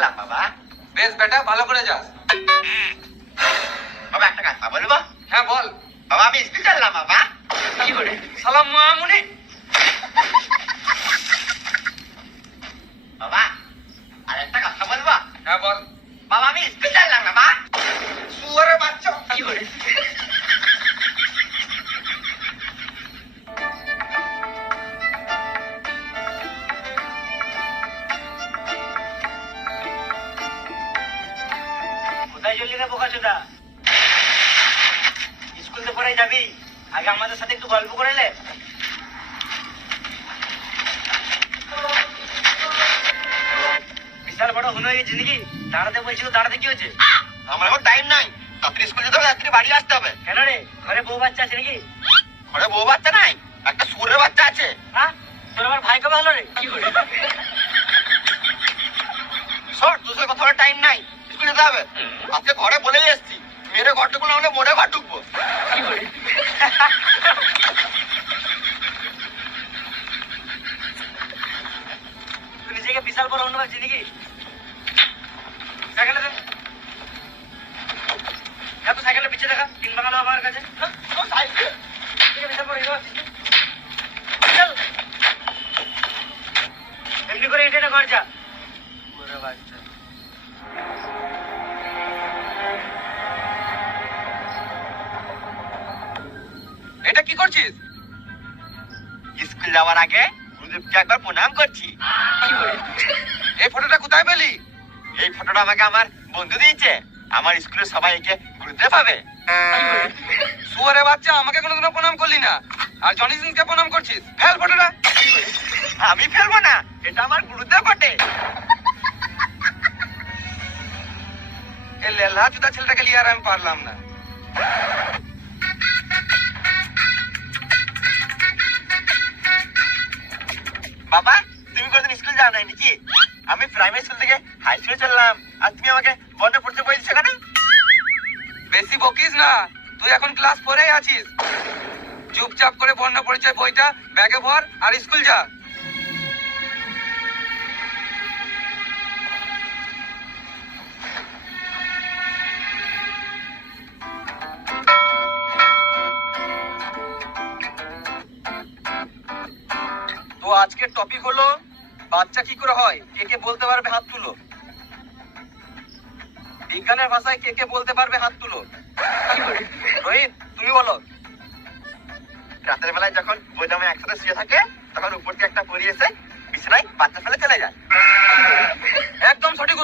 চাললাম বাবা। বেশ বেটা, ভালো করে যাস। বাবা একটা কথা বলবো? হ্যাঁ বল। বাবা আমি স্কুল চাললাম বাবা। কি করে? সালাম মামুনি। বাবা আর একটা কথা বলবো? হ্যাঁ বল। বাবা আমি স্কুল চাললাম বাবা। শুয়ারের বাচ্চা। কি করে? কোথায় চললি রে বোকাচোদা? স্কুল তো পরে যাবি, আগে আমাদের সাথে একটু গল্প করে নে। বিশাল বড় হুন হয়ে গেছিস নাকি? দাঁড়াতে বলছিল, দাঁড়াতে কি হয়েছে? আমার এখন টাইম নাই, রাত্রি স্কুল যেতে হবে, রাত্রি বাড়ি আসতে হবে। কেন রে, ঘরে বউ বাচ্চা আছে নাকি? ঘরে বউ বাচ্চা নাই, একটা সুরের বাচ্চা আছে। হ্যাঁ, তোর আমার ভাই কবে হলো রে? কি করে? শোন, তোর সাথে কথা বলার টাইম নাই, স্কুল যেতে হবে। আজকে ঘরে বলেই এসছি, মেয়ের ঘর ঢুকবো না হলে মোড়ে ঘর ঢুকবো। কি করে? তুই নিজেকে বিশাল বড় হুন ভাবছিস নাকি? সাইকেলে দে। হ্যাঁ, তো সাইকেলের পিছিয়ে দেখা, তিন বাঙালো আমার কাছে। হ্যাঁ, ও সাইকেল। ঠিক আছে, বিশাল বড় হিরো আছিস তুই। চল। এমনি করে হেঁটে হেঁটে ঘর যা। ওরে বাচ্চা। এটা কি করছিস? স্কুল যাওয়ার আগে গুরুদেবকে একবার প্রণাম করছি। কি করে? এই ফটোটা কোথায় পেলি? এই ফটোটা আমাকে আমার বন্ধু দিয়েছে, আমার স্কুলের সবাই একে গুরুদেব হবে। শুয়ারের বাচ্চা, আমাকে কোনোদিনও প্রণাম করলি না, আর জনি সিংকে প্রণাম করছিস। ফেল ফটোটা। আমি ফেলবো না, এটা আমার গুরুদেব বটে। এই লেলা চুদা ছেলেটাকে লিয়ে আর আমি পারলাম না। বাবা তুমি কোনদিন স্কুল যাও নাই নাকি? আমি প্রাইমারি স্কুল থেকে হাই স্কুলে চললাম, আর তুমি আমাকে বন্ধ পড়তে বলছো কেন? বেশি বকিস না, তুই এখন ক্লাস 4-এ আছিস। চুপচাপ করে বর্ণ পরিচয় বইটা ব্যাগে ভর আর স্কুল যা। তো আজকের টপিক হলো বাচ্চা কি করে হয়। কে কে বলতে পারবে হাত তুলো। বিজ্ঞানের ভাষায় কে কে বলতে পারবে হাত তুলো। রোহিত তুমি বলো। রাতের বেলায় যখন বইদামে একসাথে শুয়ে থাকে, তখন উপর থেকে একটা পরি এসে বিছানায় বাচ্চা ফেলে চলে যায়। একদম সঠিক